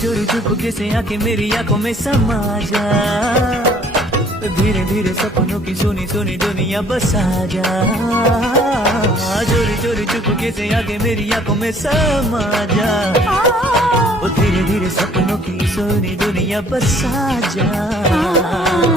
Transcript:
चोरी चुपके से आके मेरी आंखों में समा जा, धीरे धीरे सपनों की सुनी सुनी दुनिया बसा जा। चोरी चोरी चुपके से आके मेरी आंखों में समा जा, धीरे धीरे सपनों की सुनी दुनिया बसा जा।